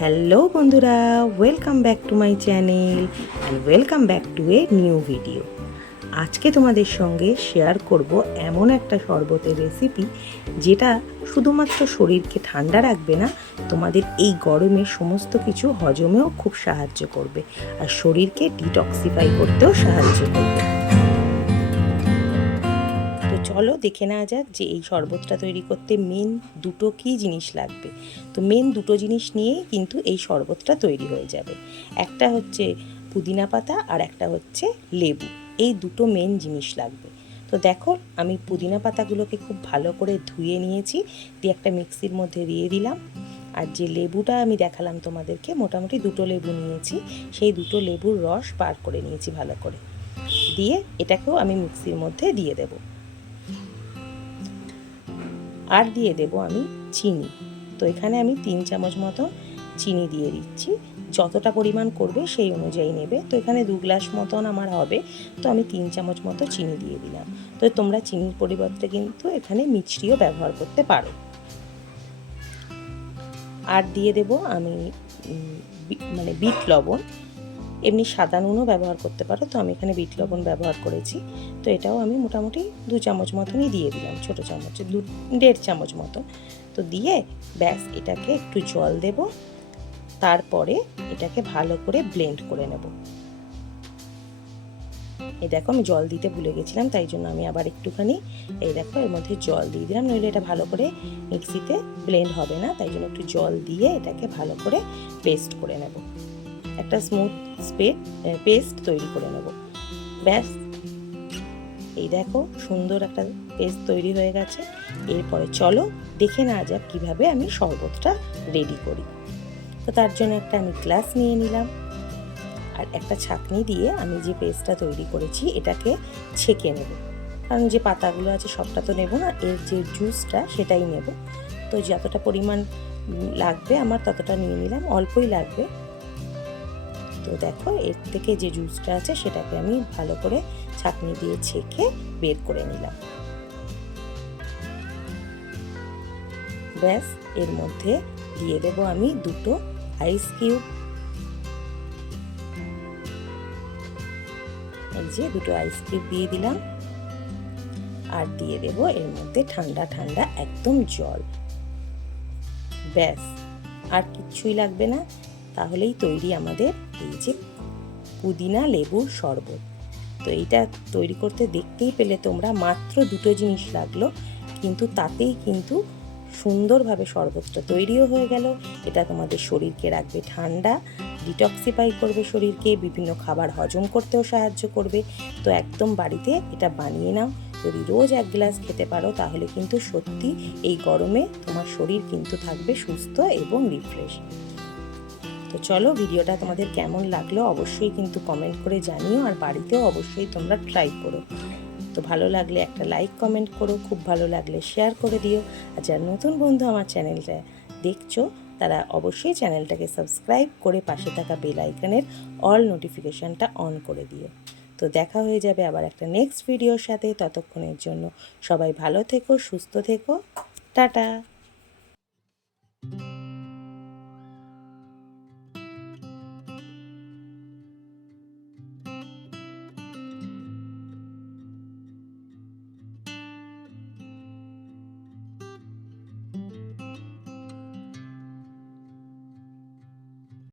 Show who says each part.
Speaker 1: Hello বন্ধুরা welcome back to my channel and welcome back to a new video আজকে তোমাদের সঙ্গে share করব এমন একটা শরবতের রেসিপি যেটা শুধুমাত্র শরীরকে ঠান্ডা রাখবে না, তোমাদের এই গরমে সমস্ত কিছু হজমেও খুব সাহায্য করবে আর শরীরকে ডিটক্সিফাই করতেও সাহায্য করবে। চলো দেখে নেওয়া যাক যে এই শরবতটা তৈরি করতে মেন দুটো কী জিনিস লাগবে। তো মেন দুটো জিনিস নিয়েই কিন্তু এই শরবতটা তৈরি হয়ে যাবে। একটা হচ্ছে পুদিনা পাতা আর একটা হচ্ছে লেবু। এই দুটো মেন জিনিস লাগবে। তো দেখো, আমি পুদিনা পাতাগুলোকে খুব ভালো করে ধুয়ে নিয়েছি, দিয়ে একটা মিক্সির মধ্যে দিয়ে দিলাম। আর যে লেবুটা আমি দেখালাম তোমাদেরকে, মোটামুটি দুটো লেবু নিয়েছি। সেই দুটো লেবুর রস বার করে নিয়েছি ভালো করে। দিয়ে এটাকেও আমি মিক্সির মধ্যে দিয়ে দেবো। আর দিয়ে দেব আমি চিনি। তো এখানে আমি তিন চামচ মতো চিনি দিয়ে দিচ্ছি। যতটা পরিমাণ করবে সেই অনুযায়ী নেবে। তো এখানে দু গ্লাস মতন আমার হবে। তো আমি তিন চামচ মতো চিনি দিয়ে দিলাম। তো তোমরা চিনির পরিবর্তে কিন্তু এখানে মিষ্টিও ব্যবহার করতে পারো। আর দিয়ে দেব আমি মানে বিট লবণ। এমনি সাদা নুনও ব্যবহার করতে পারো। তো আমি এখানে বিট লবণ ব্যবহার করেছি। তো এটাও আমি মোটামুটি দু চামচ মতনই দিয়ে দিলাম, ছোটো চামচে, দু, দেড় চামচ মতো তো দিয়ে ব্যাস, এটাকে একটু জল দেব। তারপরে এটাকে ভালো করে ব্লেন্ড করে নেব। এই দেখো, আমি জল দিতে ভুলে গেছিলাম, তাই জন্য আমি আবার একটুখানি, এই দেখো, এর মধ্যে জল দিয়ে দিলাম। নইলে এটা ভালো করে মিক্সিতে ব্লেন্ড হবে না, তাই জন্য একটু জল দিয়ে এটাকে ভালো করে পেস্ট করে নেব। একটা স্মুথ স্পেট পেস্ট তৈরি করে নেব। ব্যাস। এই দেখো, সুন্দর একটা পেস্ট তৈরি হয়ে গেছে। এরপরে চলো দেখে নেওয়া যাক কীভাবে আমি শরবতটা রেডি করি। তো তার জন্য একটা আমি গ্লাস নিয়ে নিলাম। আর একটা ছাকনি দিয়ে আমি যে পেস্টটা তৈরি করেছি, এটাকে ছেঁকে নেব। কারণ যে পাতাগুলো আছে, সবটা তো নেব না, এর যে জুসটা সেটাই নেব। তো যতটা পরিমাণ লাগবে, আমার ততটা নিয়ে নিলাম। অল্পই লাগবে। তো দেখো, এর থেকে যে জুসটা আছে, সেটাকে আমি ভালো করে ছাঁকনি দিয়ে ছেঁকে বের করে নিলাম। ব্যাস, এর মধ্যে দিয়ে দেব আমি দুটো আইস কিউব এই যে দুটো আইস কিউব দিয়ে দিলাম। আর দিয়ে দেব এর মধ্যে ঠান্ডা ঠান্ডা একদম জল। ব্যাস, আর কিচ্ছুই লাগবে না। তাহলেই তৈরি আমাদের এই যে পুদিনা লেবুর শরবত। তো এইটা তৈরি করতে দেখতেই পেলে তোমরা, মাত্র দুটো জিনিস লাগল, কিন্তু তাতেই কিন্তু সুন্দরভাবে শরবতটা তৈরিও হয়ে গেল। এটা তোমাদের শরীরকে রাখবে ঠান্ডা ডিটক্সিফাই করবে শরীরকে, বিভিন্ন খাবার হজম করতেও সাহায্য করবে। তো একদম বাড়িতে এটা বানিয়ে নাও। যদি রোজ এক গ্লাস খেতে পারো, তাহলে কিন্তু সত্যি এই গরমে তোমার শরীর কিন্তু থাকবে সুস্থ এবং রিফ্রেশ তো চলো ভিডিওটা তোমাদের কেমন লাগল অবশ্যই কিন্তু কমেন্ট করে জানিও আর বাড়িতেও অবশ্যই তোমরা ট্রাই করো। তো ভালো লাগলে একটা লাইক কমেন্ট করো, খুব ভালো লাগলে শেয়ার করে দিও। আর যারা নতুন বন্ধু আমার চ্যানেলটা দেখছ, তারা অবশ্যই চ্যানেলটাকে সাবস্ক্রাইব করে পাশে থাকা বেল আইকনের অল নোটিফিকেশানটা অন করে দিও। তো দেখা হয়ে যাবে আবার একটা নেক্সট ভিডিওর সাথে। ততক্ষণের জন্য সবাই ভালো থেকো, সুস্থ থেকো। টাটা!